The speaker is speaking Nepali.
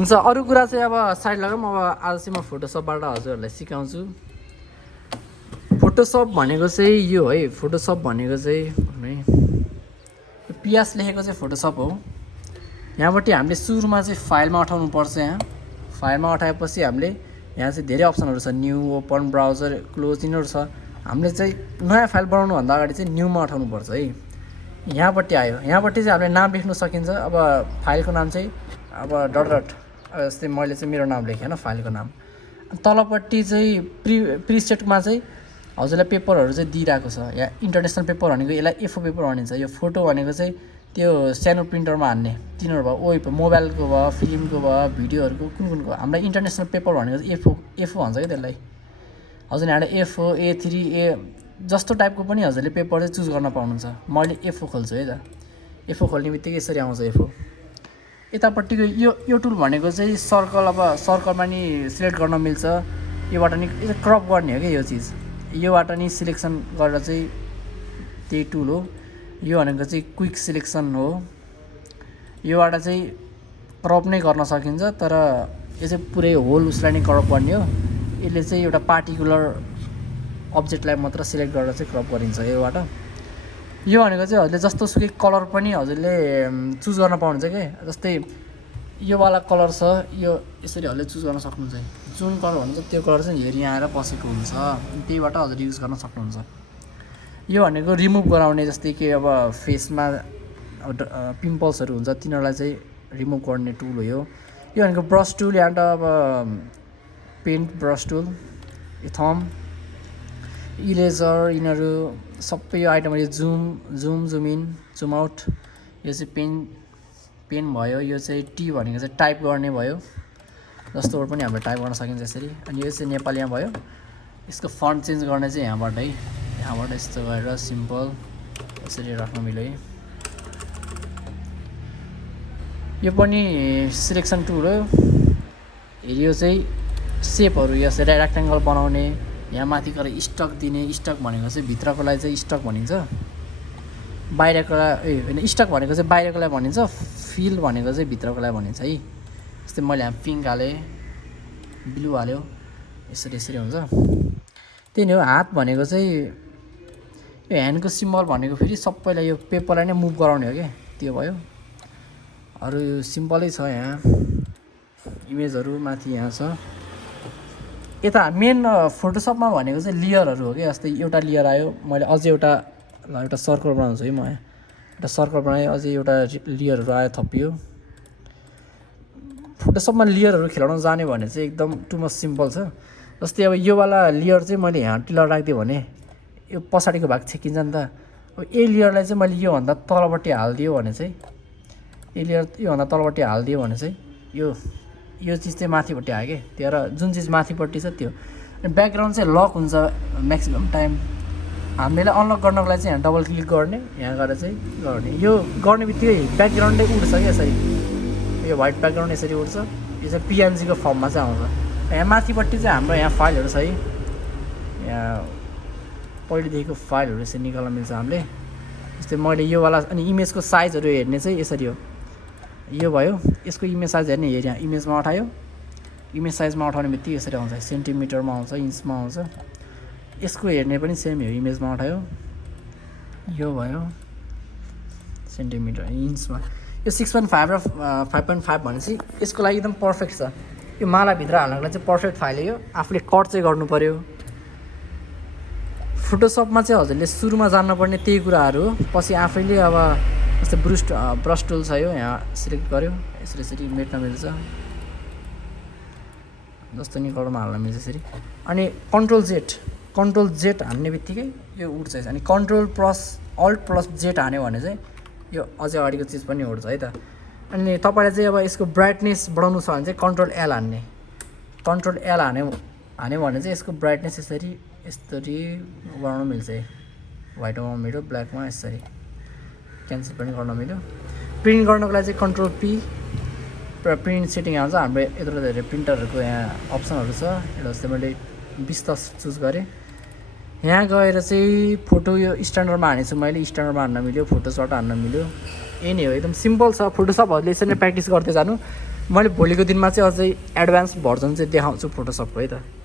हुन्छ अरू कुरा चाहिँ अब साइड लगाऊँ अब आज चाहिँ म फोटोसपबाट हजुरहरूलाई सिकाउँछु फोटोसप भनेको चाहिँ यो है फोटोसप भनेको चाहिँ पियास लेखेको चाहिँ फोटोसप हो यहाँबाट हामीले सुरुमा चाहिँ फाइलमा अठाउनु पर्छ यहाँ फाइलमा अठाएपछि हामीले यहाँ चाहिँ धेरै अप्सनहरू छ न्यू ओपन ब्राउजर क्लोज यिनीहरू छ हामीले चाहिँ नयाँ फाइल बनाउनुभन्दा अगाडि चाहिँ न्यूमा अठाउनु पर्छ है यहाँपट्टि आयो यहाँपट्टि चाहिँ हामीले नाम लेख्न सकिन्छ अब फाइलको नाम चाहिँ अब डट डट जस्तै मैले चाहिँ मेरो नाम लेखेँ होइन फाइलको नाम तलपट्टि चाहिँ प्रिसेटमा चाहिँ हजुरलाई पेपरहरू चाहिँ दिइरहेको छ यहाँ इन्टरनेसनल पेपर भनेको यसलाई एफओ पेपर भनिन्छ यो फोटो भनेको चाहिँ त्यो सानो प्रिन्टरमा हान्ने तिनीहरू भयो ओइ मोबाइलको भयो फिल्मको भयो भिडियोहरूको कुनको हामीलाई इन्टरनेसनल पेपर भनेको चाहिँ एफओ भन्छ क्या त्यसलाई हजुर यहाँबाट एफओ A3 ए जस्तो टाइपको पनि हजुरले पेपर चाहिँ चुज गर्न पाउनुहुन्छ मैले एफओ खोल्छु है त एफओ खोल्ने बित्तिकै यसरी आउँछ एफओ यतापट्टिको यो टुल भनेको चाहिँ सर्कल अब सर्कलमा नि सिलेक्ट गर्न मिल्छ योबाट नि क्रप गर्ने हो क्या यो चिज योबाट नि सिलेक्सन गरेर चाहिँ त्यही टुल हो यो भनेको चाहिँ क्विक सिलेक्सन हो योबाट चाहिँ क्रप नै गर्न सकिन्छ तर यो चाहिँ पुरै होल उसलाई नै क्रप गर्ने हो यसले चाहिँ एउटा पार्टिकुलर अब्जेक्टलाई मात्र सिलेक्ट गरेर चाहिँ क्रप गरिन्छ योबाट यो भनेको चाहिँ हजुरले जस्तो सुकै कलर पनि हजुरले चुज गर्न पाउनुहुन्छ क्या जस्तै यो वाला कलर छ यो यसरी हजुरले चुज गर्न सक्नुहुन्छ जुन कलर भन्छ त्यो कलर चाहिँ हेरी आएर बसेको हुन्छ त्यहीबाट हजुरले युज गर्न सक्नुहुन्छ यो भनेको रिमुभ गराउने जस्तै कि अब फेसमा पिम्पल्सहरू हुन्छ तिनीहरूलाई चाहिँ रिमुभ गर्ने टुल हो यो भनेको ब्रस टुल यहाँ अब पेन्ट ब्रस टुल थम इरेजर यिनीहरू सबै यो आइटमहरू जुम इन जुम आउट यो चाहिँ पेन भयो यो चाहिँ टी भनेको चाहिँ टाइप गर्ने भयो जस्तोबाट पनि हामीले टाइप गर्न सकिन्छ यसरी अनि यो चाहिँ नेपालीमा भयो यसको फन्ट चेन्ज गर्ने चाहिँ यहाँबाट है यहाँबाट यस्तो गरेर सिम्पल यसरी राख्न मिल्यो है यो पनि सिलेक्सन टुल हो यो चाहिँ सेपहरू यसरी रेक्टेङ्गल बनाउने यहाँ माथि गएर स्टक दिने स्टक भनेको चाहिँ भित्रकोलाई चाहिँ स्टक भनिन्छ बाहिरकोलाई होइन स्टक भनेको चाहिँ बाहिरकोलाई भनिन्छ फिल भनेको चाहिँ भित्रकोलाई भनिन्छ है जस्तै मैले यहाँ पिङ्क हालेँ ब्लू हाल्यो यसरी हुन्छ त्यही नै हो हात भनेको चाहिँ यो ह्यान्डको सिम्बल भनेको फेरि सबैलाई यो पेपरलाई नै मुभ गराउने हो क्या त्यो भयो अरू सिम्पलै छ यहाँ इमेजहरू माथि यहाँ छ यता मेन फोटोसपमा भनेको चाहिँ लेयरहरू हो क्या जस्तै एउटा लेयर आयो मैले अझै एउटा सर्कल बनाउँछु है म यहाँ एउटा सर्कल बनाएँ अझै एउटा लेयरहरू आयो थपियो फोटोसपमा लेयरहरू खेलाउन जाने भने चाहिँ एकदम टु मच सिम्पल छ जस्तै अब यो वाला लेयर चाहिँ मैले यहाँ टिलर राखिदिएँ भने यो पछाडिको भाग छेकिन्छ नि त अब यही लेयरलाई चाहिँ मैले योभन्दा तलपट्टि हालिदियो भने चाहिँ यो लेयर योभन्दा तलपट्टि हालिदियो भने चाहिँ यो चिज चाहिँ माथिपट्टि आयो क्या त्यही भएर जुन चिज माथिपट्टि छ त्यो अनि ब्याकग्राउन्ड चाहिँ लक हुन्छ म्याक्सिमम् टाइम हामीले अनलक गर्नको लागि चाहिँ यहाँ डबल क्लिक गर्ने यहाँ गएर चाहिँ गर्ने यो गर्ने बित्तिकै ब्याकग्राउन्डै उड्छ क्या यसरी यो व्हाइट ब्याकग्राउन्ड यसरी उड्छ यो चाहिँ पिएनजीको फर्ममा चाहिँ आउँछ यहाँ माथिपट्टि चाहिँ हाम्रो यहाँ फाइलहरू छ है यहाँ पहिलेदेखिको फाइलहरू यसरी निकाल्न मिल्छ हामीले जस्तै मैले यो वाला अनि इमेजको साइजहरू हेर्ने चाहिँ यसरी हो यो भयो यसको इमेज साइज हेर्ने यहाँ इमेजमा उठायो इमेज साइजमा उठाउने बित्तिकै यसरी आउँछ सेन्टिमिटरमा आउँछ इन्चमा आउँछ यसको हेर्ने पनि सेम हो इमेजमा उठायो यो भयो सेन्टिमिटर इन्चमा यो 6.5 र 5.5 भनेपछि यसको लागि एकदम पर्फेक्ट छ यो मालाभित्र हाल्नको लागि चाहिँ पर्फेक्ट फाइल हो यो आफूले कट चाहिँ गर्नु पऱ्यो फोटोसपमा चाहिँ हजुरले सुरुमा जान्नुपर्ने त्यही कुराहरू पछि आफैले अब जस्तै ब्रस टुल छ यो यहाँ सिलेक्ट गर्यो यसरी मेट्न मिल्छ जस्तो नि कलरमा हाल्न मिल्छ यसरी अनि कन्ट्रोल जेट हान्ने बित्तिकै यो उड्छ अनि control plus alt plus Z हान्यो भने चाहिँ यो अझै अगाडिको चिज पनि उड्छ है त अनि तपाईँलाई चाहिँ अब यसको ब्राइटनेस बढाउनु छ भने चाहिँ कन्ट्रोल एल हान्ने कन्ट्रोल एल हान्यो भने चाहिँ यसको ब्राइटनेस यसरी बढाउन मिल्छ व्हाइटमा मिल्यो ब्ल्याकमा यसरी क्यान्सल पनि गर्न मिल्यो प्रिन्ट गर्नको लागि चाहिँ कन्ट्रोल पी प्रिन्ट सेटिङ आउँछ हाम्रो यत्रो धेरै प्रिन्टरहरूको यहाँ अप्सनहरू छ एउटा जस्तै मैले 20 चुज गरेँ यहाँ गएर चाहिँ फोटो यो स्ट्यान्डर्डमा हानेछु मैले स्ट्यान्डर्डमा हान्न मिल्यो फोटो सर्ट हान्न मिल्यो यही नै हो एकदम सिम्पल छ फोटोसपहरूले यसरी नै प्र्याक्टिस गर्दै जानु मैले भोलिको दिनमा चाहिँ अझै एडभान्स भर्जन चाहिँ देखाउँछु फोटोसपको है त।